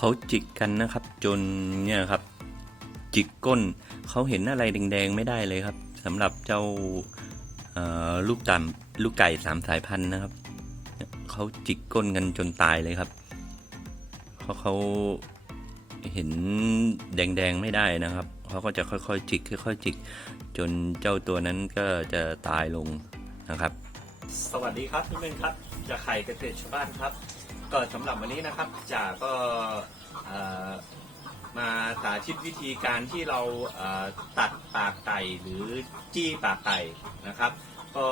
เขาจิกกันนะครับ จนเนี่ยครับ จิกก้นเขาเห็นอะไรแดงๆไม่ได้เลยครับสำหรับเจ้าลูกตามลูกไก่สามสายพันธุ์นะครับเขาจิกก้นกันจนตายเลยครับเพราะเขาเห็นแดงๆไม่ได้นะครับเขาก็จะค่อยๆจิกค่อยๆจิก จนเจ้าตัวนั้นก็จะตายลงนะครับ สวัสดีครับพื่อนครับจะไข่เกษตรชาวบ้านครับ ก็สำหรับวันนี้นะครับจ่าก็มาสาธิตวิธีการที่เราตัดปากไก่หรือจี้ปากไก่นะครับ ก็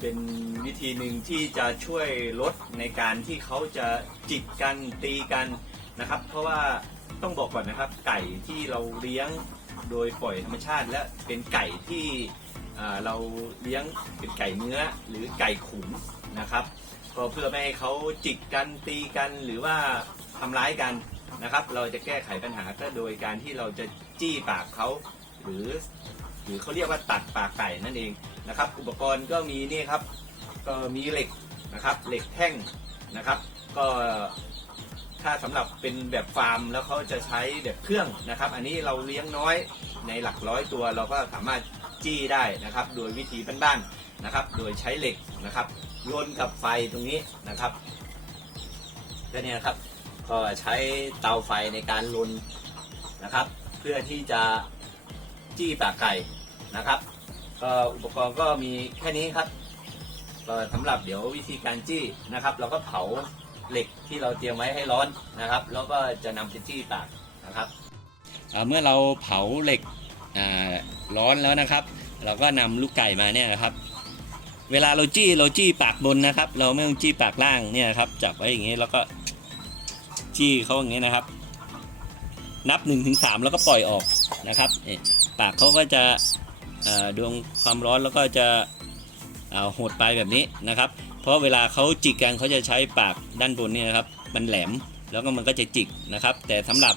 เป็นวิธีหนึ่งที่จะช่วยลดในการที่เขาจะจิกกันตีกันนะครับ เพราะว่าต้องบอกก่อนนะครับ ไก่ที่เราเลี้ยงโดยปล่อยธรรมชาติ และเป็นไก่ที่เราเลี้ยงเป็นไก่เนื้อหรือไก่ขุนนะครับ ก็เพื่อไม่ให้เขาจิกกันตีกันหรือว่าทำร้ายกันนะครับ เราจะแก้ไขปัญหาก็โดยการที่เราจะจี้ปากเขาหรือ หรือเขาเรียกว่าตัดปากไก่นั่นเองนะครับ อุปกรณ์ก็มีนี่ครับ ก็มีเหล็กนะครับเหล็กแท่งนะครับ ก็ถ้าสำหรับเป็นแบบฟาร์มแล้วเขาจะใช้แบบเครื่องนะครับ อันนี้เราเลี้ยงน้อยในหลักร้อยตัวเราก็สามารถจี้ได้นะครับ โดยวิธีบ้านๆ นะครับ โดยใช้เหล็กนะครับลนกับไฟตรงนี้นะครับก็เนี่ยครับก็ใช้เตาไฟในการลนนะครับ เพื่อที่จะจี้ปากไก่นะครับก็อุปกรณ์ก็มีแค่นี้ครับก็สำหรับเดี๋ยววิธีการจี้นะครับ เราก็เผาเหล็กที่เราเตรียมไว้ให้ร้อนนะครับ แล้วก็จะนำไปจี้ปากนะครับเมื่อเราเผาเหล็กร้อนแล้วนะครับ เราก็นำลูกไก่มาเนี่ยนะครับ เวลาเราจี้เราจี้ปากบนนะครับ เราไม่ต้องจี้ปากล่างเนี่ยครับ จับไว้อย่างนี้แล้วก็จี้เขาอย่างนี้นะครับ นับ1นถึงสแล้วก็ปล่อยออกนะครับปากเขาก็จะดวงความร้อนแล้วก็จะหดไปแบบนี้นะครับ เพราะเวลาเขาจิกกันเขาจะใช้ปากด้านบนนี่นะครับ มันแหลมแล้วก็มันก็จะจิกนะครับ แต่สำหรับ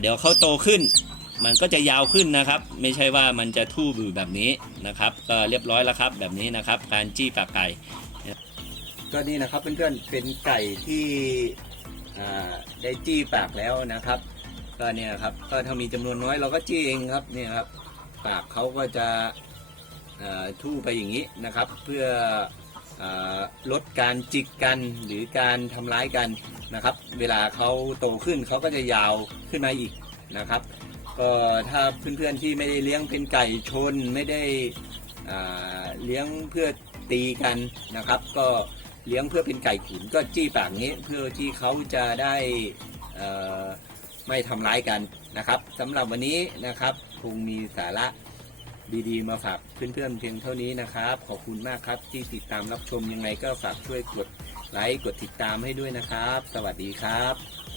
เดี๋ยวเขาโตขึ้น มันก็จะยาวขึ้นนะครับ ไม่ใช่ว่ามันจะทู่บือแบบนี้นะครับ ก็เรียบร้อยแล้วครับ แบบนี้นะครับ การจี้ปากไก่ก็นี่นะครับเพื่อนๆเป็นไก่ที่ได้จี้ปากแล้วนะครับ ก็เนี่ยครับก็ถ้ามีจำนวนน้อยเราก็จี้เองครับเนี่ยครับ ปากเขาก็จะทู่ไปอย่างนี้นะครับ เพื่อลดการจิกกันหรือการทำร้ายกันนะครับ เวลาเขาโตขึ้นเขาก็จะยาวขึ้นมาอีกนะครับ ก็ถ้าเพื่อนๆที่ไม่ได้เลี้ยงเป็นไก่ชนไม่ได้เลี้ยงเพื่อตีกันนะครับ ก็เลี้ยงเพื่อเป็นไก่ขุนก็จี้ปากนี้เพื่อที่เขาจะได้ไม่ทำร้ายกันนะครับสำหรับวันนี้นะครับคงมีสาระดีๆ มาฝากเพื่อนๆเพียงเท่านี้นะครับ ขอบคุณมากครับที่ติดตามรับชมยังไงก็ฝากช่วยกดไลค์กดติดตามให้ด้วยนะครับ สวัสดีครับ